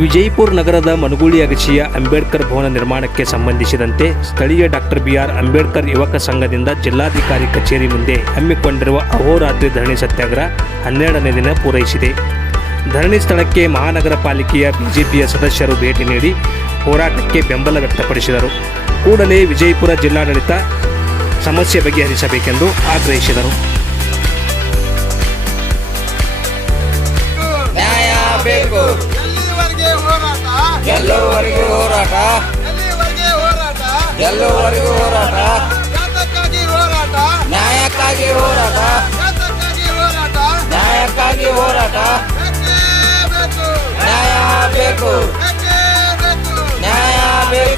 ವಿಜಯಪುರ ನಗರದ ಮನಗೂಳಿ ಅಗಚಿಯ ಅಂಬೇಡ್ಕರ್ ಭವನ ನಿರ್ಮಾಣಕ್ಕೆ ಸಂಬಂಧಿಸಿದಂತೆ ಸ್ಥಳೀಯ ಡಾಕ್ಟರ್ ಬಿಆರ್ ಅಂಬೇಡ್ಕರ್ ಯುವಕ ಸಂಘದಿಂದ ಜಿಲ್ಲಾಧಿಕಾರಿ ಕಚೇರಿ ಮುಂದೆ ಹಮ್ಮಿಕೊಂಡಿರುವ ಅಹೋರಾತ್ರಿ ಧರಣಿ ಸತ್ಯಾಗ್ರಹ ಹನ್ನೆರಡನೇ ದಿನ ಪೂರೈಸಿದೆ. ಧರಣಿ ಸ್ಥಳಕ್ಕೆ ಮಹಾನಗರ ಪಾಲಿಕೆಯ ಬಿಜೆಪಿಯ ಸದಸ್ಯರು ಭೇಟಿ ನೀಡಿ ಹೋರಾಟಕ್ಕೆ ಬೆಂಬಲ ವ್ಯಕ್ತಪಡಿಸಿದರು. ಕೂಡಲೇ ವಿಜಯಪುರ ಜಿಲ್ಲಾಡಳಿತ ಸಮಸ್ಯೆ ಬಗೆಹರಿಸಬೇಕೆಂದು ಆಗ್ರಹಿಸಿದರು.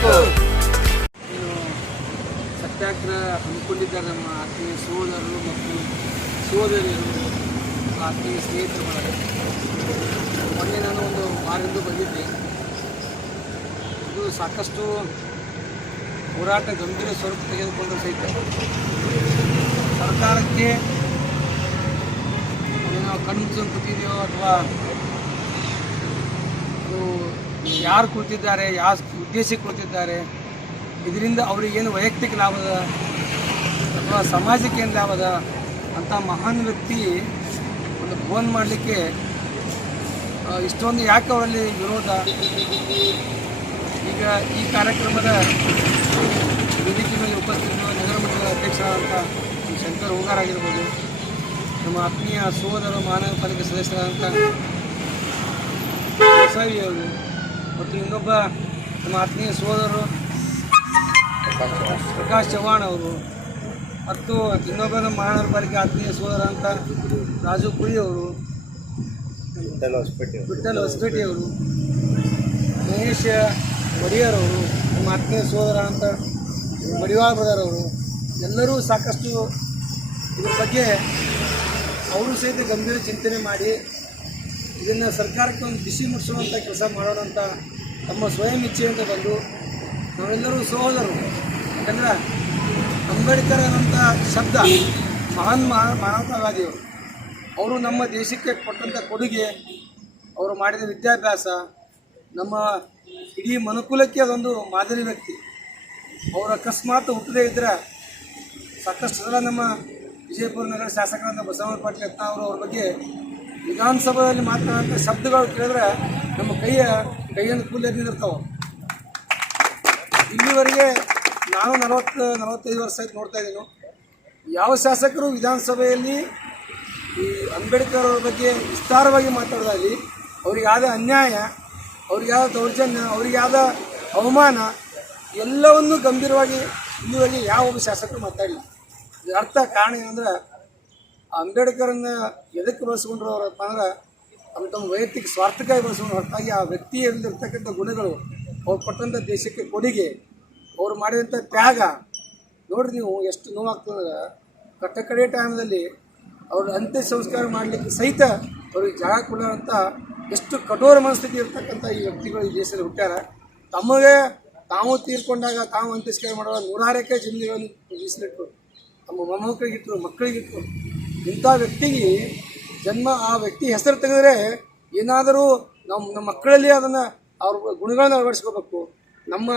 ಬೇಕು. ಸತ್ಯಾಗ್ರಹ ಹಮ್ಮಿಕೊಂಡಿದ್ದಾರೆ ನಮ್ಮ ಆತ್ಮೀಯ ಸಹೋದರರು ಮತ್ತು ಸಹೋದರಿಯರು ಆತ್ಮೀಯ ಸ್ನೇಹಿತರು ಮೊನ್ನೆ ನಾನು ಒಂದು ವಾರದಿಂದ ಬಂದಿದ್ದೆ. ಇದು ಸಾಕಷ್ಟು ಹೋರಾಟ ಗಂಭೀರ ಸ್ವರೂಪ ತೆಗೆದುಕೊಂಡು ಸಹಿತ. ಸರ್ಕಾರಕ್ಕೆ ನಾವು ಕಣ್ಣು ಅಥವಾ ಯಾರು ಕುಳಿತಿದ್ದಾರೆ, ಯಾವ ಉದ್ದೇಶ ಕುಳಿತಿದ್ದಾರೆ, ಇದರಿಂದ ಅವರಿಗೇನು ವೈಯಕ್ತಿಕ ಲಾಭದ ಅಥವಾ ಸಮಾಜಕ್ಕೆ ಏನು ಲಾಭದ ಅಂತ ಮಹಾನ್ ವ್ಯಕ್ತಿ ಒಂದು ಫೋನ್ ಮಾಡಲಿಕ್ಕೆ ಇಷ್ಟೊಂದು ಯಾಕೆ ಅವರಲ್ಲಿ ವಿರೋಧ? ಈಗ ಈ ಕಾರ್ಯಕ್ರಮದ ವೇದಿಕೆ ಮೇಲೆ ಉಪಸ್ಥಿತರಿರುವ ನಗರ ಮಟ್ಟದ ಅಧ್ಯಕ್ಷರಾದಂಥ ಶಂಕರ್ ಹೂಗಾರ್ ಆಗಿರ್ಬೋದು, ನಮ್ಮ ಆತ್ಮೀಯ ಸೋದರ ಮಹಾನಗರ ಪಾಲಿಕೆ ಸದಸ್ಯರಾದಂಥ ಅವರು ಮತ್ತು ಇನ್ನೊಬ್ಬ ನಮ್ಮ ಆತ್ಮೀಯ ಸೋದರರು ಪ್ರಕಾಶ್ ಚವ್ಹಾಣ್ ಅವರು ಮತ್ತು ಇನ್ನೊಬ್ಬ ನಮ್ಮ ಮಹಾನಗರ ಪಾಲಿಕೆ ಆತ್ಮೀಯ ಸೋದರ ಅಂತ ರಾಜು ಕುರಿ ಅವರು ವಿಠಲ್ ಹೊಸಪೇಟೆ ಅವರು. ಮಹೇಶ್ ಮರಿಯರ್ ಅವರು ನಮ್ಮ ಆತ್ಮೀಯ ಸೋದರ ಅಂತ ಮಡಿವಾಳ ಬ್ರದರ್ ಅವರು ಎಲ್ಲರೂ ಸಾಕಷ್ಟು ಇದ್ರ ಬಗ್ಗೆ ಅವರು ಸಹಿತ ಗಂಭೀರ ಚಿಂತನೆ ಮಾಡಿ ಇದನ್ನು ಸರ್ಕಾರಕ್ಕೆ ಒಂದು ಬಿಸಿ ಮುಟ್ಟಿಸುವಂಥ ಕೆಲಸ ಮಾಡೋಣ ಅಂತ ತಮ್ಮ ಸ್ವಯಂ ಇಚ್ಛೆಯಿಂದ ಬಂದು ನಾವೆಲ್ಲರೂ ಸಹೋದರು ಯಾಕಂದ್ರೆ ಅಂಬೇಡ್ಕರ್ ಅನ್ನೋಂಥ ಶಬ್ದ ಮಹಾನ್ ಮಹಾ ಮಾನವತಾವಾದಿಯವರು ಅವರು ನಮ್ಮ ದೇಶಕ್ಕೆ ಕೊಟ್ಟಂಥ ಕೊಡುಗೆ, ಅವರು ಮಾಡಿದ ವಿದ್ಯಾಭ್ಯಾಸ, ನಮ್ಮ ಇಡೀ ಮನುಕುಲಕ್ಕೆ ಅದೊಂದು ಮಾದರಿ ವ್ಯಕ್ತಿ. ಅವರು ಅಕಸ್ಮಾತ್ ಹುಟ್ಟದೇ ಇದ್ದರೆ ಸಾಕಷ್ಟು ಸಲ ನಮ್ಮ ವಿಜಯಪುರ ನಗರ ಶಾಸಕರಾದ ಬಸವನ ಪಾಟೀಲ್ ಅವರು ಅವ್ರ ಬಗ್ಗೆ ವಿಧಾನಸಭೆಯಲ್ಲಿ ಮಾತನಾಡುವಂಥ ಶಬ್ದಗಳು ಕೇಳಿದ್ರೆ ನಮ್ಮ ಕೈಯ ಕೈಯನ್ನು ಕೂಲಿ ನಿಂದಿರ್ತಾವೆ. ಇಲ್ಲಿವರೆಗೆ ನಾನು ನಲವತ್ತು, ನಲವತ್ತೈದು ವರ್ಷ ಆಯ್ತು ನೋಡ್ತಾ ಇದ್ದೀನಿ. ಯಾವ ಶಾಸಕರು ವಿಧಾನಸಭೆಯಲ್ಲಿ ಈ ಅಂಬೇಡ್ಕರ್ ಅವ್ರ ಬಗ್ಗೆ ವಿಸ್ತಾರವಾಗಿ ಮಾತಾಡೋದಾಗಲಿ ಅವರಿಗಾದ ಅನ್ಯಾಯ ಅವರಿಗಾದ ದೌರ್ಜನ್ಯ ಅವರಿಗಾದ ಅವಮಾನ ಎಲ್ಲವನ್ನೂ ಗಂಭೀರವಾಗಿ ಇಲ್ಲಿವರೆಗೆ ಯಾವ ಒಬ್ಬ ಶಾಸಕರು ಮಾತಾಡಿಲ್ಲ. ಇದರ ಅರ್ಥ ಕಾರಣ ಏನಂದ್ರೆ ಅಂಬೇಡ್ಕರನ್ನ ಎದಕ್ಕೆ ಬಳಸ್ಕೊಂಡ್ರು ಅವರಪ್ಪ ಅಂದ್ರೆ ತಮ್ಮ ತಮ್ಮ ವೈಯಕ್ತಿಕ ಸ್ವಾರ್ಥಕ್ಕಾಗಿ ಬಳಸ್ಕೊಂಡು ಹೊರತಾಗಿ ಆ ವ್ಯಕ್ತಿಯಲ್ಲಿರ್ತಕ್ಕಂಥ ಗುಣಗಳು ಅವ್ರು ಕೊಟ್ಟಂಥ ದೇಶಕ್ಕೆ ಕೊಡುಗೆ, ಅವ್ರು ಮಾಡಿದಂಥ ತ್ಯಾಗ. ನೋಡ್ರಿ ನೀವು ಎಷ್ಟು ನೋವಾಗ್ತದೆ ಕಟ್ಟ ಕಡೆ ಟೈಮ್ನಲ್ಲಿ ಅವ್ರ ಅಂತ್ಯ ಸಂಸ್ಕಾರ ಮಾಡಲಿಕ್ಕೆ ಸಹಿತ ಅವ್ರಿಗೆ ಜಾಗ ಕೊಡೋಂಥ ಎಷ್ಟು ಕಠೋರ ಮನಸ್ಥಿತಿ ಇರ್ತಕ್ಕಂಥ ಈ ವ್ಯಕ್ತಿಗಳು ಈ ದೇಶದಲ್ಲಿ ಹುಟ್ಟ್ಯಾರ. ತಮಗೆ ತಾವು ತೀರ್ಕೊಂಡಾಗ ತಾವು ಅಂತ್ಯಸ್ಕಾರ ಮಾಡುವಾಗ ನೂರಾರಕ್ಕೆ ಜಿಲ್ಲೆಗಳನ್ನು ಮೀಸಲಿಟ್ಟರು ತಮ್ಮ ಮೊಮ್ಮಕ್ಕಳಿಗಿಟ್ಟರು ಮಕ್ಕಳಿಗಿಟ್ರು. ಇಂಥ ವ್ಯಕ್ತಿಗೆ ಜನ್ಮ ಆ ವ್ಯಕ್ತಿ ಹೆಸರು ತೆಗೆದ್ರೆ ಏನಾದರೂ ನಮ್ಮ ನಮ್ಮ ಮಕ್ಕಳಲ್ಲಿ ಅದನ್ನು ಅವ್ರ ಗುಣಗಳನ್ನು ಅಳವಡಿಸ್ಕೋಬೇಕು. ನಮ್ಮ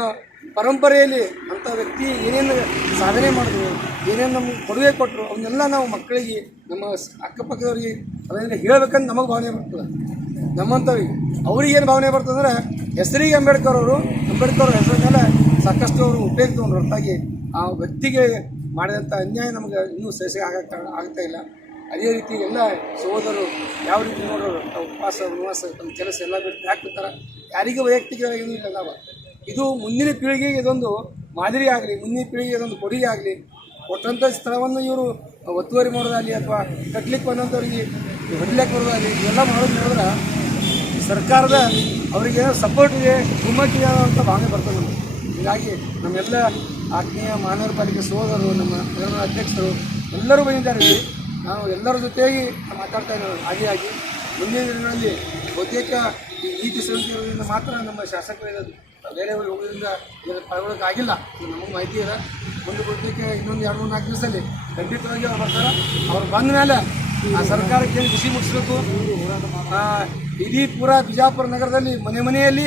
ಪರಂಪರೆಯಲ್ಲಿ ಅಂಥ ವ್ಯಕ್ತಿ ಏನೇನು ಸಾಧನೆ ಮಾಡಿದ್ರು, ಏನೇನು ನಮ್ಗೆ ಕೊಡುಗೆ ಕೊಟ್ಟರು ಅವನ್ನೆಲ್ಲ ನಾವು ಮಕ್ಕಳಿಗೆ, ನಮ್ಮ ಅಕ್ಕಪಕ್ಕದವ್ರಿಗೆ ಅದನ್ನೆಲ್ಲ ಹೇಳಬೇಕಂತ ನಮಗೆ ಭಾವನೆ ಬರ್ತದೆ. ನಮ್ಮಂಥವ್ರಿಗೆ. ಅವ್ರಿಗೆ ಏನು ಭಾವನೆ ಬರ್ತದಂದ್ರೆ ಹೆಸರಿಗೆ ಅಂಬೇಡ್ಕರ್ ಅವರು, ಅಂಬೇಡ್ಕರ್ ಅವ್ರ ಹೆಸರ ಮೇಲೆ ಸಾಕಷ್ಟು ಅವರು ಉಪಯೋಗ ಹೊರತಾಗಿ ಆ ವ್ಯಕ್ತಿಗೆ ಮಾಡಿದಂಥ ಅನ್ಯಾಯ ನಮಗೆ ಇನ್ನೂ ಸಹಿಸಿ ಆಗಕ್ಕೆ ಆಗ್ತಾ ಇಲ್ಲ. ಅದೇ ರೀತಿ ಎಲ್ಲ ಸಹೋದರರು ಯಾವ ರೀತಿ ನೋಡೋರು, ತಾವು ಉಪವಾಸ ನಿವಾಸ ತಮ್ಮ ಕೆಲಸ ಎಲ್ಲ ಬಿಟ್ಟು ಹಾಕ್ಬಿಡ್ತಾರೆ ಯಾರಿಗೂ ವೈಯಕ್ತಿಕವಾಗಿ ಏನೂ ಇಲ್ಲ ಇದು ಮುಂದಿನ ಪೀಳಿಗೆಗೆ ಇದೊಂದು ಮಾದರಿ ಆಗಲಿ, ಮುಂದಿನ ಪೀಳಿಗೆಗೆ ಇದೊಂದು ಕೊಡುಗೆ ಆಗಲಿ. ಕೊಟ್ಟಂಥ ಸ್ಥಳವನ್ನು ಇವರು ಒತ್ತುವರಿ ಮಾಡೋದಾಗಲಿ ಅಥವಾ ಕಟ್ಲಿಕ್ಕೆ ಬಂದಂಥವ್ರಿಗೆ ಹೊಡ್ಲಿಕ್ಕೆ ಬರೋದಾಗಲಿ ಇವೆಲ್ಲ ಮಾಡೋದು ನೋಡಿದ್ರೆ ಸರ್ಕಾರದ ಅವರಿಗೆ ಸಪೋರ್ಟ್ ಇದೆ ಕುಮ್ಮಕ್ಕಿದೆ ಅಂತ ಭಾವನೆ ಬರ್ತದೆ ನಮಗೆ. ಹೀಗಾಗಿ ನಮ್ಮೆಲ್ಲ ಆತ್ಮೀಯ ಮಾನವರ ಪಾಲಿಕೆ ಸೋದರು ನಮ್ಮ ಅಧ್ಯಕ್ಷರು ಎಲ್ಲರೂ ಬಂದಿದ್ದಾರೆ. ಇಲ್ಲಿ ನಾವು ಎಲ್ಲರ ಜೊತೆಯಾಗಿ ಮಾತಾಡ್ತಾ ಇದ್ದೇವೆ ಆಗಿ ಮುಂದಿನ ದಿನಗಳಲ್ಲಿ ಬಹುತೇಕ ಈ ನೀತಿ ಸಂಹಿತೆಯಿಂದ ಮಾತ್ರ ನಮ್ಮ ಶಾಸಕರು ಇರೋದು. ಬೇರೆ ಊರಿಗೆ ಹೋಗೋದ್ರಿಂದ ಇದನ್ನು ಆಗಿಲ್ಲ ನಮಗೆ ಮಾಹಿತಿ ಇದೆ. ಮುಂದೆ ಬಹುತೇಕ ಇನ್ನೊಂದು ಎರಡು ಮೂರು ನಾಲ್ಕು ದಿವಸದಲ್ಲಿ ಖಂಡಿತವಾಗಿ ಅವ್ರು ಬರ್ತಾರೆ ಅವ್ರು ಬಂದ ಮೇಲೆ ಆ ಸರ್ಕಾರಕ್ಕೆ ಏನು ಬಿಸಿ ಮುಟ್ಟಿಸ್ಬೇಕು ಆ, ಇಡೀ ಪೂರಾ ಬಿಜಾಪುರ ನಗರದಲ್ಲಿ ಮನೆ ಮನೆಯಲ್ಲಿ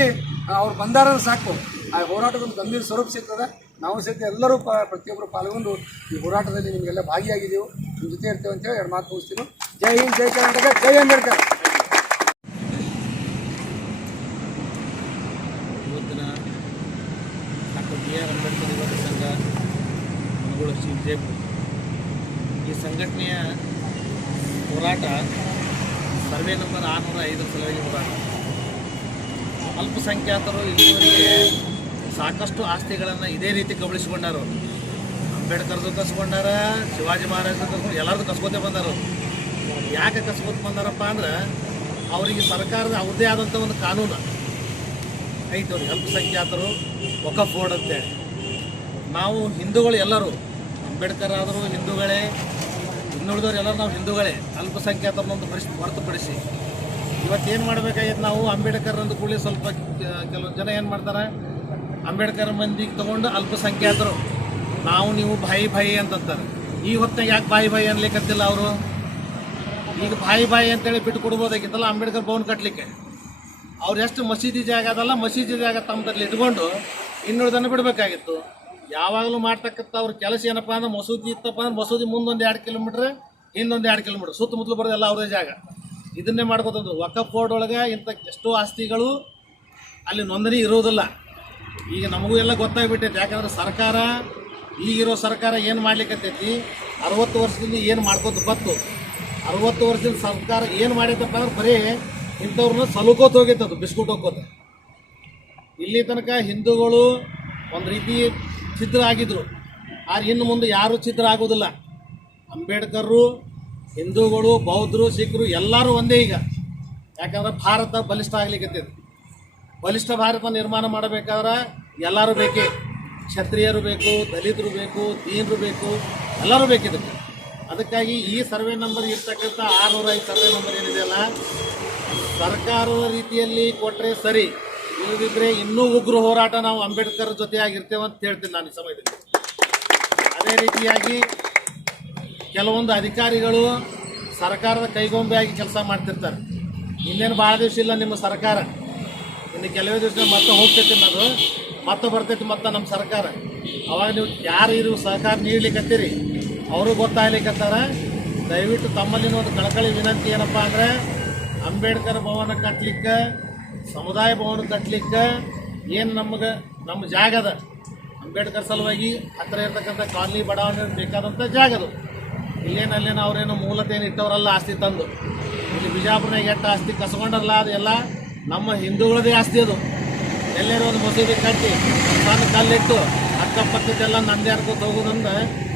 ಅವ್ರು ಬಂದಾರ ಸಾಕು. ಆ ಹೋರಾಟಕ್ಕೊಂದು ಗಂಭೀರ ಸ್ವರೂಪ ಸಿಗ್ತದೆ. ನಾವು ಸಹಿತ ಎಲ್ಲರೂ ಪ ಪ್ರತಿಯೊಬ್ಬರು ಪಾಲ್ಗೊಂಡು ಈ ಹೋರಾಟದಲ್ಲಿ ನಿಮಗೆಲ್ಲ ಭಾಗಿಯಾಗಿದ್ದೀವಿ. ನಿಮ್ಮ ಜೊತೆ ಇರ್ತೇವೆ ಅಂತೇಳಿ ಎರಡು ಮಾತು ಮುಗಿಸ್ತೀನಿ. ಜೈ ಹಿಂದ್, ಜೈ ಕರ್ನಾಟಕ, ಜೈ ಅಂಬೇಡ್ಕರ್ ಇವತ್ತಿನ ಡಾಕ್ಟರ್ ಯುವಕ ಸಂಘ ಮನಗೋಳ ಶ್ರೀ ಈ ಸಂಘಟನೆಯ ಹೋರಾಟ ಸರ್ವೆ ನಂಬರ್ ಆರುನೂರ ಐದರ ಸಲುವಾಗಿ ಹೋರಾಟ. ಅಲ್ಪಸಂಖ್ಯಾತರು ಇಲ್ಲಿವರೆಗೆ ಸಾಕಷ್ಟು ಆಸ್ತಿಗಳನ್ನು ಇದೇ ರೀತಿ ಕಬಳಿಸಿಕೊಂಡರು. ಅಂಬೇಡ್ಕರ್ದು ಕಸ್ಕೊಂಡಾರ, ಶಿವಾಜಿ ಮಹಾರಾಜರು ಕಸ್ಕೊಂಡು, ಎಲ್ಲರದು ಕಸ್ಕೋತೆ ಬಂದಾರು. ಯಾಕೆ ಕಸ್ಕೋತ ಬಂದಾರಪ್ಪ ಅಂದ್ರೆ, ಅವರಿಗೆ ಸರ್ಕಾರದ ಅವ್ರದ್ದೇ ಆದಂಥ ಒಂದು ಕಾನೂನು. ಐತೆ ಅವ್ರಿಗೆ ಅಲ್ಪಸಂಖ್ಯಾತರು ಒಕ ಬೋರ್ಡ್ ಅಂತೇಳಿ. ನಾವು ಹಿಂದೂಗಳು ಎಲ್ಲರೂ, ಅಂಬೇಡ್ಕರ್ ಆದರೂ ಹಿಂದೂಗಳೇ, ಇನ್ನುಳಿದವ್ರು ಎಲ್ಲರೂ ನಾವು ಹಿಂದೂಗಳೇ ಅಲ್ಪಸಂಖ್ಯಾತರನ್ನೊಂದು ಪರಿಸ್ಥಿತಿ ಹೊರತುಪಡಿಸಿ. ಇವತ್ತೇನು ಮಾಡಬೇಕಾಗಿತ್ತು ನಾವು ಅಂಬೇಡ್ಕರ್ ಅಂದ ಕೂಡಲೇ ಸ್ವಲ್ಪ ಕೆಲವು ಜನ ಏನು ಮಾಡ್ತಾರೆ ಅಂಬೇಡ್ಕರ್ ಮಂದಿಗೆ ತಗೊಂಡು ಅಲ್ಪಸಂಖ್ಯಾತರು. ನಾವು ನೀವು ಬಾಯಿ ಬಾಯಿ ಅಂತಂತಾರೆ. ಈ ಹೊತ್ತಾಗ ಯಾಕೆ ಬಾಯಿ ಬಾಯಿ ಅನ್ಲಿಕ್ಕಂತಿಲ್ಲ ಅವರು? ಈಗ ಬಾಯಿ ಬಾಯಿ ಅಂತೇಳಿ ಬಿಟ್ಟು ಕೊಡ್ಬೋದಾಗಿತ್ತಲ್ಲ ಅಂಬೇಡ್ಕರ್ ಭವನ್ ಕಟ್ಟಲಿಕ್ಕೆ ಅವ್ರು ಎಷ್ಟು ಮಸೀದಿ ಜಾಗ ಅದಲ್ಲ, ಮಸೀದಿ ಜಾಗ ತಮ್ಮದಲ್ಲಿ ಇಟ್ಕೊಂಡು ಇನ್ನುಳಿದನ್ನು ಬಿಡಬೇಕಾಗಿತ್ತು. ಯಾವಾಗಲೂ ಮಾಡ್ತಕ್ಕಂಥ ಅವ್ರ ಕೆಲಸ ಏನಪ್ಪ ಅಂದ್ರೆ ಮಸೂದಿ ಇತ್ತಪ್ಪ ಅಂದ್ರೆ ಮಸೂದಿ ಮುಂದೊಂದು ಎರಡು ಕಿಲೋಮೀಟ್ರ್, ಹಿಂದೊಂದು ಎರಡು ಕಿಲೋಮೀಟ್ರ್. ಸುತ್ತಮುತ್ತಲು ಬರೋದೆಲ್ಲ ಅವ್ರದೇ ಜಾಗ. ಇದನ್ನೇ ಮಾಡ್ಕೋತಂದ್ರು. ವಕಫ್ ಬೋರ್ಡ್ ಒಳಗೆ ಇಂಥ ಎಷ್ಟೋ ಆಸ್ತಿಗಳು ಅಲ್ಲಿ ನೋಂದಣಿ ಇರುವುದಿಲ್ಲ. ಈಗ ನಮಗೂ ಎಲ್ಲ ಗೊತ್ತಾಗ್ಬಿಟ್ಟೈತೆ. ಯಾಕಂದ್ರೆ ಸರ್ಕಾರ, ಈಗಿರೋ ಸರ್ಕಾರ ಏನು ಮಾಡ್ಲಿಕ್ಕತ್ತೈತಿ ಅರವತ್ತು ವರ್ಷದಿಂದ ಏನು ಮಾಡ್ಕೊತ ಬತ್ತು ಅರವತ್ತು ವರ್ಷದಿಂದ ಸರ್ಕಾರ ಏನು ಮಾಡೈತಪ್ಪ ಅಂದ್ರೆ ಬರೀ ಇಂಥವ್ರನ್ನ ಸಲುಕೋತ ಹೋಗೈತೆ ಅದು, ಬಿಸ್ಕುಟ್ ಹೋಗೋದು ಇಲ್ಲಿ ತನಕ ಹಿಂದೂಗಳು ಒಂದು ರೀತಿ ಛಿದ್ರ ಆಗಿದ್ರು. ಆದ್ರೆ ಇನ್ನು ಮುಂದೆ ಯಾರೂ ಛಿದ್ರ ಆಗೋದಿಲ್ಲ. ಅಂಬೇಡ್ಕರ್ರು, ಹಿಂದೂಗಳು, ಬೌದ್ಧರು ಸಿಖ್ರು ಎಲ್ಲರೂ ಒಂದೇ ಈಗ. ಯಾಕಂದ್ರೆ ಭಾರತ ಬಲಿಷ್ಠ ಆಗ್ಲಿಕ್ಕೆ ಬಲಿಷ್ಠ ಭಾರತ ನಿರ್ಮಾಣ ಮಾಡಬೇಕಾದ್ರೆ ಎಲ್ಲರೂ ಬೇಕೇ. ಕ್ಷತ್ರಿಯರು ಬೇಕು, ದಲಿತರು ಬೇಕು, ದೀನರು ಬೇಕು, ಎಲ್ಲರೂ ಬೇಕಿದ್ದಕ್ಕೆ ಅದಕ್ಕಾಗಿ ಈ ಸರ್ವೆ ನಂಬರ್ ಇರ್ತಕ್ಕಂಥ ಆರುನೂರ ಐದು ಸರ್ವೆ ನಂಬರ್ ಏನಿದೆಯಲ್ಲ ಸರ್ಕಾರದ ರೀತಿಯಲ್ಲಿ ಕೊಟ್ಟರೆ ಸರಿ ಇಲ್ಲದಿದ್ದರೆ ಇನ್ನೂ ಉಗ್ರ ಹೋರಾಟ ನಾವು ಅಂಬೇಡ್ಕರ್ ಜೊತೆಯಾಗಿರ್ತೇವೆ ಅಂತ ಹೇಳ್ತೀನಿ ನಾನು ಈ ಸಮಯದಲ್ಲಿ. ಅದೇ ರೀತಿಯಾಗಿ ಕೆಲವೊಂದು ಅಧಿಕಾರಿಗಳು ಸರ್ಕಾರದ ಕೈಗೊಂಬೆಯಾಗಿ ಕೆಲಸ ಮಾಡ್ತಿರ್ತಾರೆ. ಇನ್ನೇನು ಭಾಳ ದಿವಸ ಇಲ್ಲ ನಿಮ್ಮ ಸರ್ಕಾರ. ಇನ್ನು ಕೆಲವೇ ದಿವಸ ಮತ್ತೆ ಹೋಗ್ತೈತಿ ಅನ್ನೋದು, ಮತ್ತೆ ಬರ್ತೈತಿ ಮತ್ತೆ ನಮ್ಮ ಸರ್ಕಾರ. ಅವಾಗ ನೀವು ಯಾರು ಇರು ಸಹಕಾರ ನೀಡ್ಲಿಕ್ಕತ್ತೀರಿ ಅವರು ಗೊತ್ತಾಗ್ಲಿಕ್ಕತ್ತಾರ ದಯವಿಟ್ಟು ತಮ್ಮಲ್ಲಿನ ಒಂದು ಕಳಕಳಿ ವಿನಂತಿ ಏನಪ್ಪ ಅಂದರೆ, ಅಂಬೇಡ್ಕರ್ ಭವನ ಕಟ್ಟಲಿಕ್ಕೆ ಸಮುದಾಯ ಭವನ ಕಟ್ಟಲಿಕ್ಕೆ ಏನು ನಮಗೆ ನಮ್ಮ ಜಾಗ ಅದ. ಅಂಬೇಡ್ಕರ್ ಸಲುವಾಗಿ ಹತ್ತಿರ ಇರ್ತಕ್ಕಂಥ ಕಾಲನಿ ಬಡಾವಣೆ ಬೇಕಾದಂಥ ಜಾಗ ಅದು. ಇಲ್ಲೇನು ಅಲ್ಲೇನು ಅವ್ರೇನು ಮೂಲತೇನು ಇಟ್ಟವರಲ್ಲ ಆಸ್ತಿ ತಂದು. ಇಲ್ಲಿ ಬಿಜಾಪುರನಾಗ ಎಟ್ಟ ಆಸ್ತಿ ಕಸ್ಕೊಂಡರಲ್ಲ ಅದೆಲ್ಲ ನಮ್ಮ ಹಿಂದೂಗಳದೇ ಆಸ್ತಿ ಅದು. ಎಲ್ಲರೂ ಒಂದು ಮಸೀದಿ ಕಟ್ಟಿ ಸಣ್ಣ ಕಲ್ಲಿಟ್ಟು ಅಕ್ಕಪಕ್ಕದ್ದೆಲ್ಲ ನಂದೇ ಹರ್ಕೋತ ಹೋಗೋದಂದ್ರೆ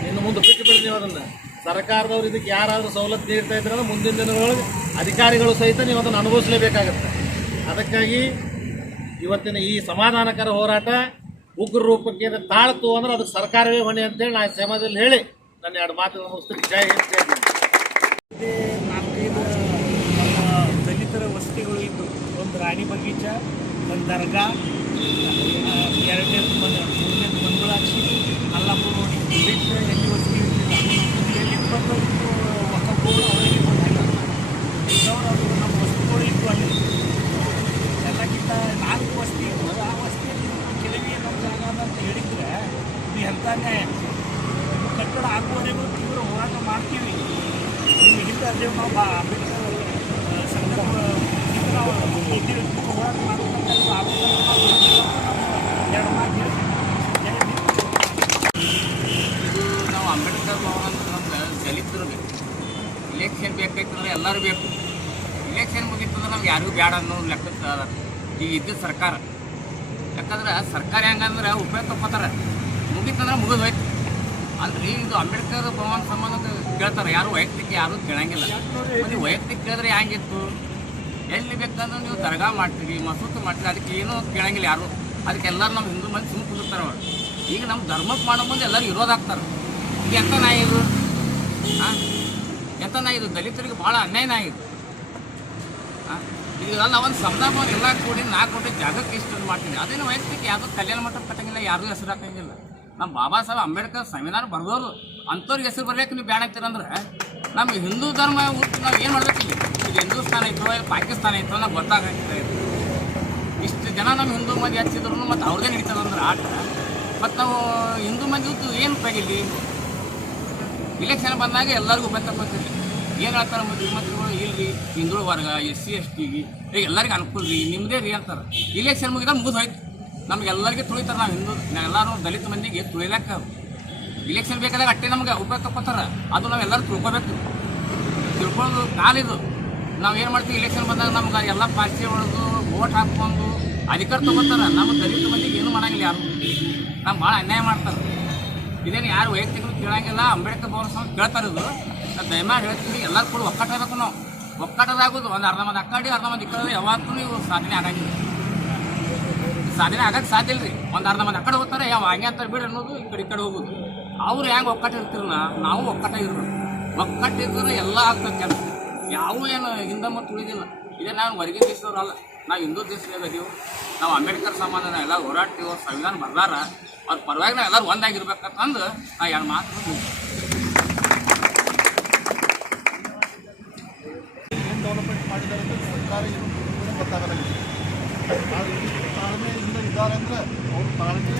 ಇನ್ನು ಮುಂದೆ ಬಿಟ್ಟು ಬಿಡ್ತೀವಿ ಅದನ್ನು. ಸರ್ಕಾರದವ್ರು ಇದಕ್ಕೆ ಯಾರಾದರೂ ಸವಲತ್ತು ನೀಡ್ತಾ ಇದ್ರೆ ಮುಂದಿನ ದಿನಗಳಲ್ಲಿ ಅಧಿಕಾರಿಗಳು ಸಹಿತ ನೀವು ಅದನ್ನು ಅನುಭವಿಸಲೇಬೇಕಾಗತ್ತೆ. ಅದಕ್ಕಾಗಿ ಇವತ್ತಿನ ಈ ಸಮಾಧಾನಕರ ಹೋರಾಟ ಉಗ್ರ ರೂಪಕ್ಕೆ ತಾಳ್ತು ಅಂದ್ರೆ ಅದಕ್ಕೆ ಸರ್ಕಾರವೇ ಹೊಣೆ ಅಂತೇಳಿ ನಾನು ಸಮಾಜದಲ್ಲಿ ಹೇಳಿ ನನ್ನ ಎರಡು ಮಾತುಗಳನ್ನು ಮುಗಿಸ್ತೀನಿ ಜೈ ಹಿಂದ್. ನಾಲ್ಕೈದು ನಮ್ಮ ದಲಿತರ ವಸತಿಗಳು ಇದ್ದು ಒಂದು ರಾಣಿ ಬಗೀಚ ಒಂದು ದರ್ಗಾ ಎರಡನೇ ಮನ ಮೂರನೇದು ಮಂಗಳಾಕ್ಷಿ, ಅಲ್ಲಾಪುರ ನೋಡಿ ಬಿಟ್ಟು ಎಲ್ಲಿ ವಸತಿ ಇರಲಿಲ್ಲ. ಎಲ್ಲಿ ಬಂದು ಒಕ್ಕಬೋಳು ಅವರಿಗೆ ಇದ್ದವ್ರು ಅವರು ನಮ್ಮ ವಸ್ತುಗಳು ಇತ್ತು ಅಲ್ಲಿ. ಎಲ್ಲಕ್ಕಿಂತ ನಾಲ್ಕು ವಸ್ತಿ ಇತ್ತು ಆ ವಸ್ತಿಯಲ್ಲಿ ಕೆಲವೇ ನಮ್ಮ ಜಾಗ ಅಂತ ಹೇಳಿದ್ರೆ ಇದು ಇದು ಕಟ್ಟಡ ಆಗುವವರೆಗೂ ತೀವ್ರ ಹೋರಾಟ ಮಾಡ್ತೀವಿ. ನಿಮ್ಗೆ ಹಿಂದೆ ಅದೇ ನಾವು ಬಾ ಅಂಬೇಡ್ಕರ್ ಆ, ಸಂದರ್ಭ ಇದು ನಾವು ಇದ್ದೀವಿ ಹೋರಾಟ ಮಾಡ್ಬೇಕಂತ ಇದು ಆಗೋದಿಲ್ಲ ನಾವು ಬಿಡೋದಿಲ್ಲ ಅಂತ ನಾವು ಎರಡು ಮಾತು ಹೇಳ್ತೀವಿ ಜೈ ಹಿಂದ್. ಇದು ನಾವು ಅಂಬೇಡ್ಕರ್ ಭವನ ಅಂತ ನಮ್ಗೆ ದಲಿತರು ಬೇಕು ಇಲೆಕ್ಷನ್ ಬೇಕಾಯ್ತಂದ್ರೆ ಎಲ್ಲರೂ ಬೇಕು. ಇಲೆಕ್ಷನ್ ಮುಗೀತಂದ್ರೆ ನಮ್ಗೆ ಯಾರಿಗೂ ಬೇಡ ಅನ್ನೋ ಲೆಕ್ಕಕ್ಕೆ ಅದ. ಈಗ ಇದ್ದ ಸರ್ಕಾರ. ಯಾಕಂದ್ರೆ ಸರ್ಕಾರ ಹೆಂಗಂದ್ರೆ ಉಪಯೋಗ ತಗೋತಾರೆ ಮುಗೀತಂದ್ರೆ ಮುಗಿದು ಹೋಯ್ತು. ಅಂದ್ರೆ ಇದು ಅಂಬೇಡ್ಕರ್ ಭವನ ಸಂಬಂಧ ಕೇಳ್ತಾರೆ. ಯಾರು ವೈಯಕ್ತಿಕ ಯಾರು ಕೇಳಂಗಿಲ್ಲ. ವೈಯಕ್ತಿಕ ಕೇಳಿದ್ರೆ ಹೆಂಗಿತ್ತು? ಎಲ್ಲಿ ಬೇಕಂದ್ರೆ ನೀವು ದರ್ಗಾ ಮಾಡ್ತೀರಿ ಮಸೂತ್ ಮಾಡ್ತೀರಿ, ಅದಕ್ಕೆ ಏನೂ ಕೇಳಂಗಿಲ್ಲ ಯಾರು. ಅದಕ್ಕೆಲ್ಲರೂ ನಮ್ಮ ಹಿಂದೂ ಮಂದಿ ಸುಮ್ಮನೆ ಕುದುರ್ತಾರೆ ಅವರು. ಈಗ ನಮ್ಮ ಧರ್ಮಕ್ಕೆ ಮಾಡೋ ಮುಂದೆ ಎಲ್ಲರೂ ಇರೋದಾಗ್ತಾರೆ ಈಗ ಎಂಥ ನಾಯಿ ಇದು? ಹಾಂ ಎಂಥ ನಾಯಿ ಇದು? ದಲಿತರಿಗೆ ಭಾಳ ಅನ್ಯಾಯ ನಾಯಿ ಹಾಂ ಈಗ ನಾವೊಂದು ಸಂದರ್ಭವನ್ನು ಎಲ್ಲ ಕೂಡಿ ನಾಲ್ಕು ಕೋಟಿ ಜಾಗಕ್ಕೆ ಇಷ್ಟು ಮಾಡ್ತೀನಿ ಅದೇನು ವೈಯಕ್ತಿಕ, ಯಾವುದೋ ಕಲ್ಯಾಣ ಮಠ ಕಟ್ಟಂಗಿಲ್ಲ ಯಾರಿಗೂ ಹೆಸರು ಹಾಕಂಗಿಲ್ಲ. ನಮ್ಮ ಬಾಬಾ ಸಾಹೇಬ್ ಅಂಬೇಡ್ಕರ್ ಸಂವಿಧಾನ ಬರೆದವರು, ಅಂಥವ್ರಿಗೆ ಹೆಸರು ಬರ್ಲಿಕ್ಕೆ ನೀವು ಬ್ಯಾಡ ಆಗ್ತೀರಂದ್ರೆ, ನಮ್ಮ ಹಿಂದೂ ಧರ್ಮ ನಾವು ಏನು ಮಾಡ್ಬೇಕು ಇಲ್ಲಿ? ಇದು ಹಿಂದೂಸ್ತಾನ ಇತ್ತು, ಪಾಕಿಸ್ತಾನ ಇತ್ತು ಅನ್ನೋ ಗೊತ್ತಾಗ್ತಾ ಇಷ್ಟು ಜನ ನಮ್ಮ ಹಿಂದೂ ಮಂದಿ ಹಚ್ಚಿದ್ರು ಮತ್ತು ಅವ್ರದೇ ನಡೀತದೆ ಅಂದ್ರೆ ಆಟ. ಮತ್ತು ನಾವು ಹಿಂದೂ ಮಂದಿ ಏನು ಪಡೀಲಿ ಇಲೆಕ್ಷನ್ ಬಂದಾಗ ಎಲ್ಲರಿಗೂ ಬಂತಪ್ಪತ್ತಿಲ್ಲ ಏನು ಹೇಳ್ತಾರೆ ಮುಖ್ಯಮಂತ್ರಿಗಳು ಇಲ್ರಿ ಹಿಂದೂ ವರ್ಗ, ಎಸ್ ಸಿ, ಎಸ್ ಟಿಗೆ ಎಲ್ಲರಿಗೂ ಅನುಕೂಲ ರೀ ನಿಮ್ಮದೇ ರೀ ಅಂತಾರೆ. ಇಲೆಕ್ಷನ್ ಮುಗಿದ ಮುಗಿದು ಹೋಯ್ತು. ನಮ್ಗೆಲ್ಲರಿಗೆ ತುಳಿತಾರೆ ನಾವು ಹಿಂದೂ ಎಲ್ಲರೂ ದಲಿತ ಮಂದಿಗೆ ತುಳಿಲಕ್ಕ ಇಲೆಕ್ಷನ್ ಬೇಕಾದಾಗ ಅಟ್ಟೆ ನಮ್ಗೆ ಉಪಯೋಗ ತಗೋತಾರ ಅದು ನಾವು ಎಲ್ಲರೂ ತಿಳ್ಕೊಬೇಕು. ತಿಳ್ಕೊಳ್ಳೋದು ಕಾಲಿದು. ನಾವು ಏನು ಮಾಡ್ತೀವಿ? ಇಲೆಕ್ಷನ್ ಬಂದಾಗ ನಮ್ಗೆ ಎಲ್ಲ ಪಾರ್ಟಿ ಒಳಗೂ ಓಟ್ ಹಾಕ್ಕೊಂಡು ಅಧಿಕಾರ ತಗೋತಾರ. ನಮ್ಮ ದಲಿತ ಮಂದಿಗೆ ಏನು ಮಾಡಂಗಿಲ್ಲ ಯಾರು. ನಮ್ಗೆ ಭಾಳ ಅನ್ಯಾಯ ಮಾಡ್ತಾರೆ. ಇದೇನು ಯಾರು ವೈಯಕ್ತಿಕರು ಕೇಳಂಗಿಲ್ಲ. ಅಂಬೇಡ್ಕರ್ ಭವನ ಕೇಳ್ತಾರೆ ಇದು. ನಾನು ದಯಮಾಡಿ ಹೇಳ್ತೀವಿ. ಎಲ್ಲರೂ ಕೂಡ ಒಕ್ಕಟ್ಟಬೇಕು ನಾವು. ಒಕ್ಕಟ್ಟದಾಗೋದು ಒಂದು ಅರ್ಧ ಮಂದಿ ಅಕ್ಕಡಿ, ಅರ್ಧ ಮಂದಿ ಇಕ್ಕಡಿ ಯಾವತ್ತೂ ನೀವು ಸಾಧನೆ ಆಗಂಗಿಲ್ಲ. ಸಾಧನೆ ಆಗಕ್ಕೆ ಸಾಧ್ಯ ಇಲ್ಲ ರೀ ಒಂದು ಅರ್ಧ ಮಂದಿ ಅಕ್ಕಡೆ ಕಡೆ ಹೋಗ್ತಾರೆ. ಯಾವ ಹಂಗೆ ಅಂತ ಬಿಡ್ರಿ ಅನ್ನೋದು ಈ ಕಡೆ ಈ ಕಡೆ ಹೋಗೋದು. ಅವ್ರು ಹೆಂಗೆ ಒಕ್ಕಟ್ಟಿರ್ತೀರಲ್ಲ ನಾವು ಒಕ್ಕಟ್ಟಾಗಿರೋದು ಒಕ್ಕಟ್ಟಿದ್ರೆ ಎಲ್ಲ ಆಗ್ತದೆ ಕೆಲಸ. ಯಾವ ಏನು ಹಿಂದೆ ಮತ್ತು ಉಳಿದಿಲ್ಲ. ಇದೇ ನಾವು ಹೊರಗೆ ದೇಶದವ್ರಲ್ಲ ನಾವು ಹಿಂದೂ ದೇಶದಾಗ ಅದೀವಿ ನಾವು ಅಂಬೇಡ್ಕರ್ ಸಂಬಂಧ ಎಲ್ಲ ಹೋರಾಡ್ತೀವಿ, ಸಂವಿಧಾನ ಬರ್ದಾರ ಅವ್ರ ಪರವಾಗಿ ನಾವು ಎಲ್ಲರೂ ಒಂದಾಗಿರ್ಬೇಕಂತಂದು ನಾ ಎರಡು ಮಾತು ಏನು ಡೆವಲಪ್ಮೆಂಟ್ ಮಾಡಿದ್ದಾರೆ ಸರ್ಕಾರ ಏನು ಗೊತ್ತಾಗಲ್ಲ ತಾಳ್ಮೆಯಿಂದ ಇದ್ದಾರೆ ಅಂದರೆ ಅವ್ರ ತಾಳ್ಮೆ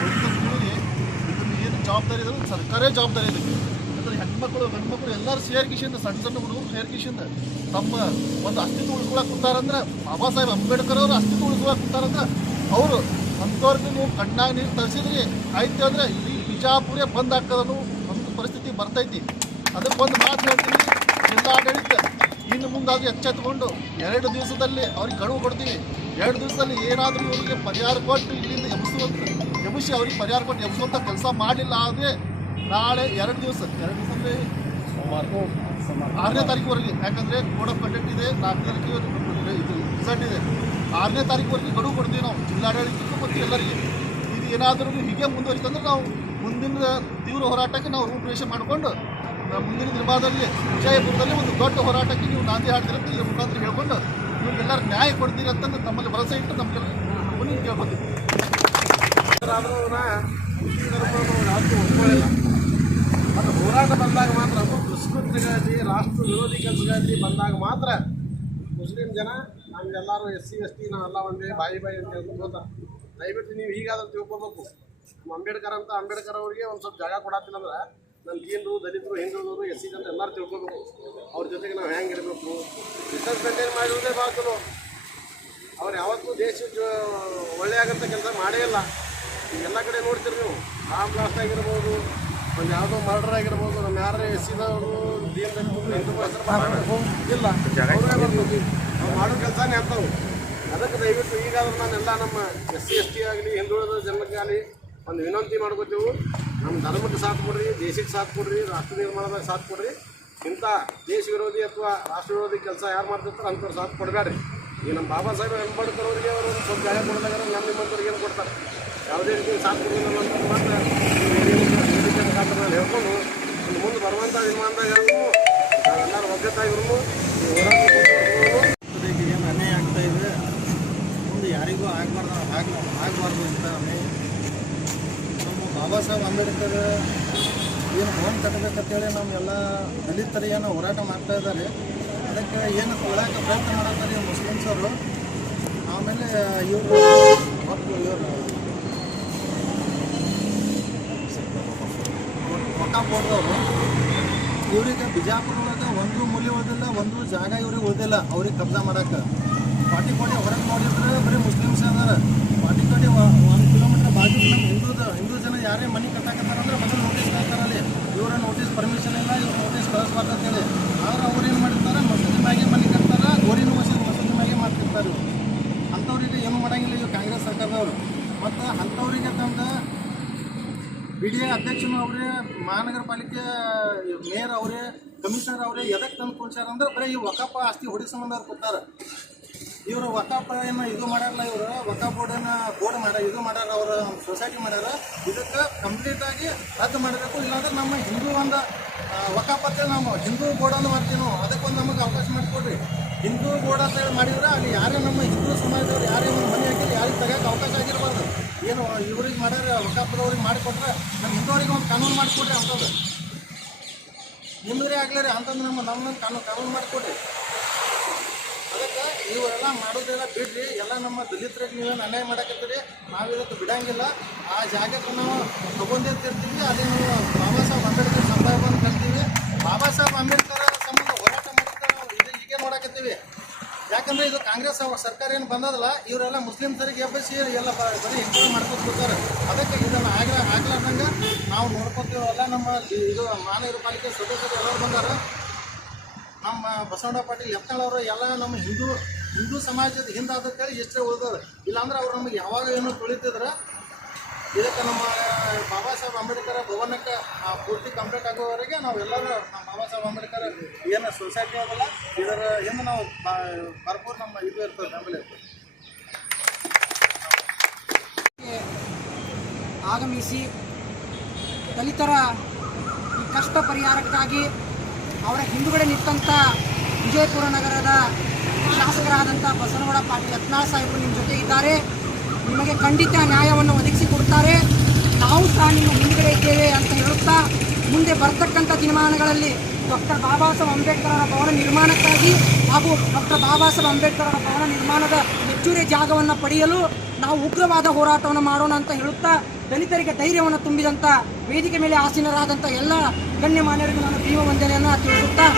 ಹೊಡೆದ ಏನು ಜವಾಬ್ದಾರಿ ಇದೆ. ಸರ್ಕಾರೇ ಜವಾಬ್ದಾರಿ ಅಂದರೆ ಹೆಣ್ಮಕ್ಳು, ಗಂಡ್ಮಕ್ಳು ಎಲ್ಲರೂ ಸೇರ್ಕಿಶಿಂದ ಸಣ್ಣ ಸಣ್ಣ ಹುಡುಗರು ಸೇರ್ಕಿಶಿಂದ ತಮ್ಮ ಒಂದು ಅಸ್ತಿತ್ವ ಉಳಿಸ್ಕೊಳಕ್ ಕೂತಾರಂದ್ರೆ ಬಾಬಾ ಸಾಹೇಬ್ ಅಂಬೇಡ್ಕರ್ ಅವರು ಅಸ್ತಿತ್ವ ಉಳಿಸ್ಕೊಳಕ್ ಕೂತಾರಂದ್ರೆ ಅವರು ಅಂಥವ್ರಿಗೆ ನೀವು ಕಣ್ಣಾಗ ನೀರು ತರಿಸಿದ್ರಿ. ಆಯ್ತು ಅಂದರೆ ಇಡೀ ಬಿಜಾಪುರೇ ಬಂದ್ ಹಾಕೋದನ್ನು ಒಂದು ಪರಿಸ್ಥಿತಿ ಬರ್ತೈತಿ. ಅದಕ್ಕೆ ಒಂದು ಮಾತು ಹೇಳ್ತೀನಿ. ಜಿಲ್ಲಾಡಳಿತ ಇನ್ನು ಮುಂದಾದ್ರೂ ಎಚ್ಚೆತ್ಕೊಂಡು ಎರಡು ದಿವಸದಲ್ಲಿ ಅವ್ರಿಗೆ ಗಡುವು ಕೊಡ್ತೀವಿ. ಎರಡು ದಿವಸದಲ್ಲಿ ಏನಾದರೂ ಇವರಿಗೆ ಪರಿಹಾರ ಕೊಟ್ಟು ಇಲ್ಲಿಂದ ಎಬ್ಬಿಸುವಂತ ಎಬ್ಬಿಸಿ ಅವ್ರಿಗೆ ಪರಿಹಾರ ಕೊಟ್ಟು ಎಬ್ಬಿಸುವಂಥ ಕೆಲಸ ಮಾಡಲಿಲ್ಲ ಆದರೆ ನಾಳೆ ಎರಡು ದಿವಸ ಎರಡು ದಿವಸ ಅಂದರೆ ಆರನೇ ತಾರೀಕುವರೆಗೆ ಯಾಕಂದರೆ ಕೋಡ್ ಆಫ್ ಕಂಡಕ್ಟ್ ಇದೆ ನಾಲ್ಕು ತಾರೀಕಿಗೆ ಇದು ರಿಸಲ್ಟ್ ಇದೆ. ಆರನೇ ತಾರೀಕುವರೆಗೆ ಗಡುವು ಕೊಡ್ತೀವಿ ನಾವು ಜಿಲ್ಲಾಡಳಿತಕ್ಕೂ ಮತ್ತು ಎಲ್ಲರಿಗೆ. ಇದು ಏನಾದರೂ ಹೀಗೆ ಮುಂದುವರಿತಂದ್ರೆ ನಾವು ಮುಂದಿನ ತೀವ್ರ ಹೋರಾಟಕ್ಕೆ ನಾವು ರೂಪುರೇಷ ಮಾಡಿಕೊಂಡು ನಾವು ಮುಂದಿನ ದಿನಮಾನದಲ್ಲಿ ವಿಜಯಪುರದಲ್ಲಿ ಒಂದು ದೊಡ್ಡ ಹೋರಾಟಕ್ಕೆ ನೀವು ನಾಂದಿ ಹಾಡ್ತೀರ ಅಂತ ಇದ್ರ ಮುಖಾಂತರ ಹೇಳ್ಕೊಂಡು ನಿಮಗೆಲ್ಲರೂ ನ್ಯಾಯ ಕೊಡ್ತೀರಿ ಅಂತ ನಮ್ಮಲ್ಲಿ ಭರವಸೆ ಇಟ್ಟು ನಮ್ಗೆಲ್ಲ ಕೇಳ್ಕೊತೀವಿ. ಮತ್ತು ಹೋರಾಟ ಬಂದಾಗ ಮಾತ್ರ ದುಷ್ಕೃತ್ಯಗಳಲ್ಲಿ ರಾಷ್ಟ್ರ ವಿರೋಧಿ ಕೆಲಸಗಳಲ್ಲಿ ಬಂದಾಗ ಮಾತ್ರ ಮುಸ್ಲಿಂ ಜನ, ನಮಗೆಲ್ಲರೂ ಎಸ್ ಸಿ, ಎಸ್ ಟಿ, ನಾವೆಲ್ಲ ಒಂದೇ ಬಾಯಿ ಬಾಯಿ ಅಂತ ಹೋಗ್ತಾರೆ ದಯವಿಟ್ಟು ನೀವು ಈಗಾದ್ರೂ ತಿಳ್ಕೊಬೇಕು. ನಮ್ಮ ಅಂಬೇಡ್ಕರ್ ಅಂತ ಅಂಬೇಡ್ಕರ್ ಅವರಿಗೆ ಒಂದು ಸ್ವಲ್ಪ ಜಾಗ ಕೊಡತ್ತಿಲ್ಲ ಅಂದ್ರೆ ನಮ್ಮ ಜೀನರು ದಲಿತರು, ಹಿಂದುಳಿದವರು, ಎಸ್ ಸಿ ಅಂತ ಎಲ್ಲರೂ ತಿಳ್ಕೊಬೇಕು. ಅವ್ರ ಜೊತೆಗೆ ನಾವು ಹೆಂಗೆ ಇರಬೇಕು? ಡಿಸ್ಟೆನ್ಸ್ ಮೇಂಟೈನ್ ಮಾಡಿರೋದೇ ಭಾಳ ಚಲೋ. ಅವ್ರು ಯಾವತ್ತೂ ದೇಶ ಒಳ್ಳೆಯ ಆಗಂತ ಕೆಲಸ ಮಾಡೇ ಇಲ್ಲ. ಎಲ್ಲ ಕಡೆ ನೋಡ್ತೀರಿ ನೀವು. ಬಾಂಬ್ ಬ್ಲಾಸ್ಟ್ ಆಗಿರ್ಬೋದು ಒಂದು ಯಾವುದೋ ಮರ್ಡರ್ ಆಗಿರ್ಬೋದು ನಮ್ಮ ಯಾರೇ ಎಸಿದವರು ಇಲ್ಲ. ಅವ್ರೇ ಬರ್ಬೋದು. ನಾವು ಮಾಡೋ ಕೆಲಸನೇ ಅಂತವು. ಅದಕ್ಕೆ ದಯವಿಟ್ಟು ಈಗಾದ್ರೂ ನಾನೆಲ್ಲ ನಮ್ಮ ಎಸ್ ಸಿ ಎಸ್ ಟಿ ಆಗಲಿ ಹಿಂದುಳಿದ ಜನಕ್ಕೆ ಆಗಲಿ ಒಂದು ವಿನಂತಿ ಮಾಡ್ಕೋತೀವಿ. ನಮ್ಮ ಧರ್ಮಕ್ಕೆ ಸಾಥ್ ಕೊಡ್ರಿ ದೇಶಕ್ಕೆ ಸಾಥ್ ಕೊಡ್ರಿ ರಾಷ್ಟ್ರ ನಿರ್ಮಾಣದಾಗ ಸಾಥ್ ಕೊಡ್ರಿ. ಇಂಥ ದೇಶ ವಿರೋಧಿ ಅಥವಾ ರಾಷ್ಟ್ರ ವಿರೋಧಿ ಕೆಲಸ ಯಾರು ಮಾಡ್ತಿರ್ತಾರೆ ಅಂಥವ್ರು ಸಾಥ್ ಕೊಡಬೇಡ್ರಿ. ಈಗ ನಮ್ಮ ಬಾಬಾ ಸಾಹೇಬ್ ಅಂಬೇಡ್ಕರ್ ಅವರಿಗೆ ಅವರು ಸ್ವಲ್ಪ ಜಾಗ ಕೊಡಿದಾಗ ನಮ್ಮ ನಿಮ್ಮಂಥವ್ರಿಗೆ ಏನು ಕೊಡ್ತಾರೆ? ಯಾವುದೇ ರೀತಿ ಸಾಥ್ ಕೊಡೋದಿಲ್ಲ ಅಂತ ಮಾತ್ರ ಹೇಳ್ಕೊಂಡು ಮುಂದೆ ಬರುವಂಥ ದಿನಮಾನದಾಗ ನಾವೆಲ್ಲರೂ ಒಗ್ಗಟ್ಟಾಗಿರು ಈಗ ಏನು ಅನ್ಯಾಯ ಆಗ್ತಾ ಇದೆ? ಮುಂದೆ ಯಾರಿಗೂ ಆಗಬಾರ್ದು ಆಗ ಆಗಬಾರ್ದು ಅಂತ ನಮ್ಮ ಬಾಬಾ ಸಾಹೇಬ್ ಅಂಬೇಡ್ಕರ್ ಏನು ಹೋಮ್ ಕಟ್ಟಬೇಕಂತೇಳಿ ನಮ್ಮೆಲ್ಲ ಏನೋ ಹೋರಾಟ ಮಾಡ್ತಾ ಇದ್ದಾರೆ. ಅದಕ್ಕೆ ಏನು ಕೊಡೋಕೆ ಪ್ರಯತ್ನ ಮಾಡತ್ತಾರೆ ಮುಸ್ಲಿಮ್ಸ್ ಅವರು ಆಮೇಲೆ ಇವರು ಇವರು ರೊಕ್ಕ ಕೊಡ್ದವರು ಇವ್ರಿಗೆ ಬಿಜಾಪುರ ಒಳಗೆ ಒಂದು ಮೂಲೆ ಉಳಿದಿಲ್ಲ ಒಂದು ಜಾಗ ಇವ್ರಿಗೆ ಉಳಿದಿಲ್ಲ, ಅವ್ರಿಗೆ ಕಬ್ಜಾ ಮಾಡಕ್ಕೆ ಪಾಟಿ ಕೋಟೆ ಹೊರಗೆ ನೋಡಿದ್ರೆ ಬರೀ ಮುಸ್ಲಿಮ್ಸ್ ಅದಾರ. ಪಾಟಿ ಕೋಟೆ ಒಂದು ಕಿಲೋಮೀಟ್ರ್ ಬಾಜು ನಮ್ಮ ಹಿಂದೂ ಹಿಂದೂ ಜನ ಯಾರೇ ಮನೆ ಕಟ್ಟಾಕತ್ತಾರ ಅಂದ್ರೆ ಮೊದಲು ನೋಟಿಸ್ ಹಾಕ್ತಾರಲ್ಲಿ ಇವರ ನೋಟಿಸ್ ಪರ್ಮಿಷನ್ ಇಲ್ಲ ಇವ್ರ ನೋಟಿಸ್ ಕಳಿಸ್ಬಾರ್ದು ಅಂತೇಳಿ ಆದ್ರೆ ಅವ್ರು ಏನು ಮಾಡಿರ್ತಾರೆ ಮಸೂದಿ ಮ್ಯಾಗೆ ಮನೆ ಕಟ್ತಾರ ಗೋರಿನ ಮಸೂದಿ ಮಸೂದಿ ಮ್ಯಾಗೆ ಮಾಡ್ತಿರ್ತಾರೆ ಇವ್ರು ಅಂಥವ್ರಿಗೆ ಏನು ಮಾಡಂಗಿಲ್ಲ ಇವ್ರು ಕಾಂಗ್ರೆಸ್ ಸರ್ಕಾರದವರು ಮತ್ತು ಅಂಥವ್ರಿಗೆ ತಂದು ಬಿ ಡಿ ಎ ಅಧ್ಯಕ್ಷನು ಅವರೇ ಮಹಾನಗರ ಪಾಲಿಕೆ ಮೇಯರ್ ಅವರೇ ಕಮಿಷನರ್ ಅವರೇ ಎದಕ್ಕೆ ತಂದು ಕುಳ್ಸ್ಯಾರ ಅಂದ್ರೆ ಬರೀ ಈ ವಕಾಪ ಆಸ್ತಿ ಹೊಡಿ ಸಂಬಂಧ ಅವ್ರು ಇವರು ವಕಾಪ ಏನು ಇದು ಮಾಡಾರಲ್ಲ ಇವರು ಬೋರ್ಡ್ ಬೋರ್ಡನ್ನ ಬೋರ್ಡ್ ಮಾಡ ಇದು ಮಾಡ್ಯಾರ ಅವ್ರ ಸೊಸೈಟಿ ಮಾಡ್ಯಾರ ಇದಕ್ಕೆ ಕಂಪ್ಲೀಟಾಗಿ ರದ್ದು ಮಾಡಬೇಕು. ಇಲ್ಲಾಂದ್ರೆ ನಮ್ಮ ಹಿಂದೂ ಒಂದು ಆ, ವಕಾಪ್ ಅಂತೇಳಿ ನಾವು ಹಿಂದೂ ಬೋರ್ಡ್ ಅಂತ ಮಾಡ್ತೀವಿ ಅದಕ್ಕೊಂದು ನಮಗೆ ಅವಕಾಶ ಮಾಡಿಕೊಡ್ರಿ. ಹಿಂದೂ ಬೋರ್ಡ್ ಅಂತ ಹೇಳಿ ಮಾಡಿದ್ರೆ ಅಲ್ಲಿ ಯಾರೇ ನಮ್ಮ ಹಿಂದೂ ಸಮಾಜದವ್ರು ಯಾರೇ ಒಂದು ಮನೆ ಹಾಕಿದ್ರೆ ಯಾರಿಗೆ ತೆಗೋಕೆ ಅವಕಾಶ ಆಗಿರಬಾರ್ದು. ಏನು, ಇವ್ರಿಗೆ ಮಾಡ್ಯಾರ ವಕಾಪದವ್ರಿಗೆ ಮಾಡಿಕೊಟ್ರೆ ನಮ್ಮ ಹಿಂದೂರಿಗೆ ಒಂದು ಕಾನೂನು ಮಾಡಿಕೊಡ್ರಿ ಅಂಥದ್ದು ನಿಮ್ಮದೇ ಆಗ್ಲಾರಿ ಅಂತಂದ್ರೆ ನಮ್ಮ ನಮ್ಮ ಕಾನೂನು ಕಾನೂನು ಮಾಡಿಕೊಡ್ರಿ. ಇವರೆಲ್ಲ ಮಾಡೋದೆಲ್ಲ ಬಿಡ್ರಿ, ಎಲ್ಲ ನಮ್ಮ ದಲಿತರಿಗೆ ನೀವೇನು ಅನ್ಯಾಯ ಮಾಡಕತ್ತೀರಿ ನಾವು ಇವತ್ತು ಬಿಡಂಗಿಲ್ಲ. ಆ ಜಾಗಕ್ಕೆ ನಾವು ತಗೊಂಡಿರ್ತಿರ್ತೀವಿ, ಅದೇ ನಾವು ಬಾಬಾ ಸಾಹೇಬ್ ಅಂಬೇಡ್ಕರ್ ಸಂದರ್ಭವನ್ನು ಕಲ್ತೀವಿ ಬಾಬಾ ಸಾಹೇಬ್ ಅಂಬೇಡ್ಕರ್ ಸಂಬಂಧ ಹೋರಾಟ ಮಾಡಿದ್ರೆ ನಾವು ಇದು ಹೀಗೆ ನೋಡಕತ್ತೀವಿ ಯಾಕಂದ್ರೆ ಇದು ಕಾಂಗ್ರೆಸ್ ಅವ್ರ ಸರ್ಕಾರ ಏನು ಬಂದದಲ್ಲ, ಇವರೆಲ್ಲ ಮುಸ್ಲಿಮ್ಸರಿಗೆ ಎಬ್ಬಿಸಿ ಎಲ್ಲ ಬರೀ ಎಂಕರೇಜ್ ಮಾಡ್ಕೊತ ಅದಕ್ಕೆ ಇದನ್ನು ಆಗ್ಲ, ಆಗ್ಲಾರ್ದಂಗೆ ನಾವು ನೋಡ್ಕೊತೀವಲ್ಲ, ನಮ್ಮ ಇದು ಮಹಾನಗರ ಪಾಲಿಕೆ ಸದಸ್ಯರು ಎಲ್ಲರೂ ಬಂದಾರ. ನಮ್ಮ ಬಸವಣ್ಣ ಪಾಟೀಲ್ ಯತ್ನಾಳ್ ಅವರು ಎಲ್ಲ ನಮ್ಮ ಹಿಂದೂ ಹಿಂದೂ ಸಮಾಜದ ಹಿಂದಾದಂತೇಳಿ ಎಷ್ಟೇ ಉಳಿದವರು. ಇಲ್ಲಾಂದ್ರೆ ಅವ್ರು ನಮಗೆ ಯಾವಾಗ ಏನು ತುಳಿತಿದ್ರೆ ಇದಕ್ಕೆ ನಮ್ಮ, ಬಾಬಾ ಸಾಹೇಬ್ ಅಂಬೇಡ್ಕರ್ ಭವನಕ್ಕೆ ಪೂರ್ತಿ ಕಂಪ್ಲೀಟ್ ಆಗೋವರೆಗೆ ನಾವೆಲ್ಲರೂ ನಮ್ಮ ಬಾಬಾ ಸಾಹೇಬ್ ಅಂಬೇಡ್ಕರ್ ಏನು ಸೊಸೈಟಿ ಅದಲ್ಲ ಇದರ ಹಿಂದೆ ನಾವು ಭರ್ಪೂರ್ ನಮ್ಮ ಇದು ಇರ್ತದೆ ಬೆಂಬಲ ಇರ್ತದೆ. ಆಗಮಿಸಿ ದಲಿತರ ಕಷ್ಟ ಪರಿಹಾರಕ್ಕಾಗಿ ಅವರ ಹಿಂದುಗಡೆ ನಿಂತಂಥ ವಿಜಯಪುರ ನಗರದ ಶಾಸಕರಾದಂಥ ಬಸವನಗೌಡ ಪಾಟೀಲ್ ಯತ್ನಾಳ್ ಸಾಹೇಬರು ನಿಮ್ಮ ಜೊತೆ ಇದ್ದಾರೆ. ನಿಮಗೆ ಖಂಡಿತ ನ್ಯಾಯವನ್ನು ಒದಗಿಸಿಕೊಡ್ತಾರೆ ನಾವು ಸಹ ನಿಮ್ಮ ಹಿಂದುಗಡೆ ಇದ್ದೇವೆ ಅಂತ ಹೇಳುತ್ತಾ ಮುಂದೆ ಬರ್ತಕ್ಕಂಥ ದಿನಮಾನಗಳಲ್ಲಿ ಡಾಕ್ಟರ್ ಬಾಬಾ ಸಾಹೇಬ್ ಅಂಬೇಡ್ಕರ್ ಅವರ ಭವನ ನಿರ್ಮಾಣಕ್ಕಾಗಿ ಹಾಗೂ ಡಾಕ್ಟರ್ ಬಾಬಾ ಸಾಹೇಬ್ ಅಂಬೇಡ್ಕರ್ ಅವರ ಭವನ ನಿರ್ಮಾಣದ ಹೆಚ್ಚುವರಿ ಜಾಗವನ್ನು ಪಡೆಯಲು ನಾವು ಉಗ್ರವಾದ ಹೋರಾಟವನ್ನು ಮಾಡೋಣ ಅಂತ ಹೇಳುತ್ತಾ ದಲಿತರಿಗೆ ಧೈರ್ಯವನ್ನು ತುಂಬಿದಂಥ ವೇದಿಕೆ ಮೇಲೆ ಆಸೀನರಾದಂಥ ಎಲ್ಲ ಗಣ್ಯಮಾನ್ಯರಿಗೂ ನಾನು ಭೀಮ ವಂದನೆಯನ್ನು ತಿಳಿಸುತ್ತಾ